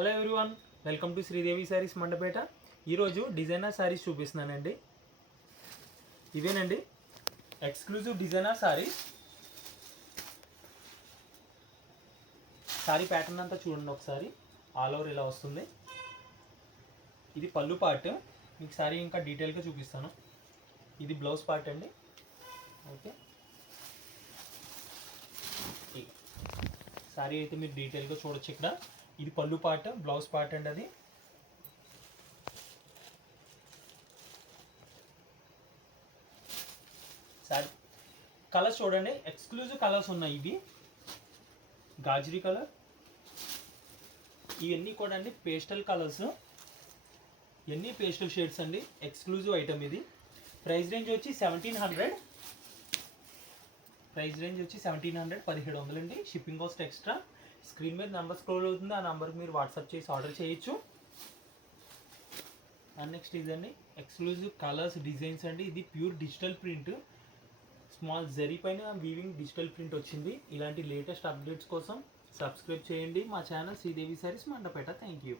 Hello everyone, welcome to Sridevi saris Mandapeta. ఈరోజు designer saris చూపిస్తున్నానండి. ఇవేనండి exclusive designer saris. Sari pattern అంతా చూడండి ఒకసారి. ఆల్ ఓవర్ ఇలా వస్తుంది. ఇది పళ్ళు పార్ట్. మీకు శారీ ఇంకా డీటెయిల్గా చూపిస్తాను. ఇది బ్లౌజ్ పార్ట్ అండి. ఓకే, శారీ అయితే మీరు డీటెయిల్గా చూడొచ్చు ఇక్కడ. ఇది పళ్ళు పార్ట్, బ్లౌజ్ పార్ట్ అండి. అది శారీ కలర్స్ చూడండి, ఎక్స్క్లూజివ్ కలర్స్ ఉన్నాయి. ఇవి గాజరీ కలర్, ఇవన్నీ కూడా అండి పేస్టల్ కలర్స్. ఇవన్నీ పేస్టల్ షేడ్స్ అండి. ఎక్స్క్లూజివ్ ఐటమ్ ఇది. ప్రైస్ రేంజ్ వచ్చి 1700. 1700 అండి. Shipping cost extra. స్క్రీన్ మీద నెంబర్ స్క్రోల్ అవుతుంది, ఆ నెంబర్కి మీరు వాట్సాప్ చేసి ఆర్డర్ చేయొచ్చు. అండ్ నెక్స్ట్ ఇదండి ఎక్స్క్లూజివ్ కలర్స్, డిజైన్స్ అండి. ఇది pure digital print, small zari పైన వీవింగ్ డిజిటల్ ప్రింట్ వచ్చింది. ఇలాంటి లేటెస్ట్ అప్డేట్స్ కోసం సబ్స్క్రైబ్ చేయండి మా channel Sridevi saris Mandapeta. Thank you.